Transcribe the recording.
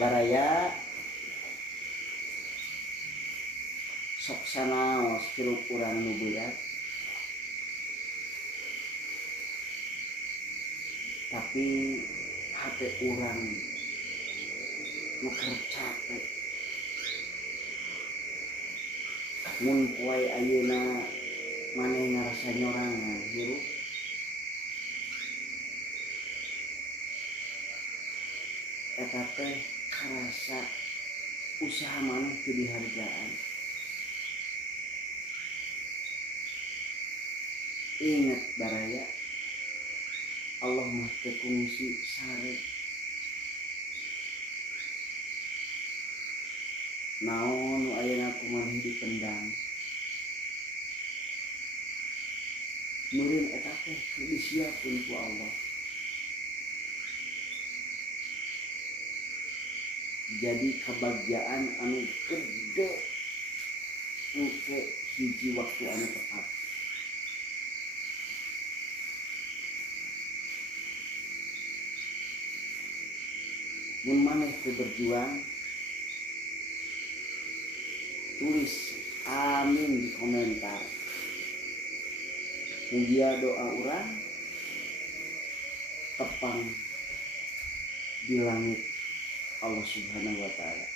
baraya sok sanaos hirup urang nu berat, tapi hate urang nu keur capek. Mun poe ayeuna maneh ngarasa nyorangan hirup, eta teh karasa usaha maneh teu dihargaan. Ingat baraya, Allah mah teu kungsi sare. Naon nu ayeuna kumaneh dipendam, meureun eta teh disiapkeun ku Allah. Jadi kebahagiaan anu gede engke hiji waktu anu tepat. Mun maneh teu berjuang, tulis amin di komentar. Mugia doa urang tepang di langit Allah Subhanahu wa Ta'ala.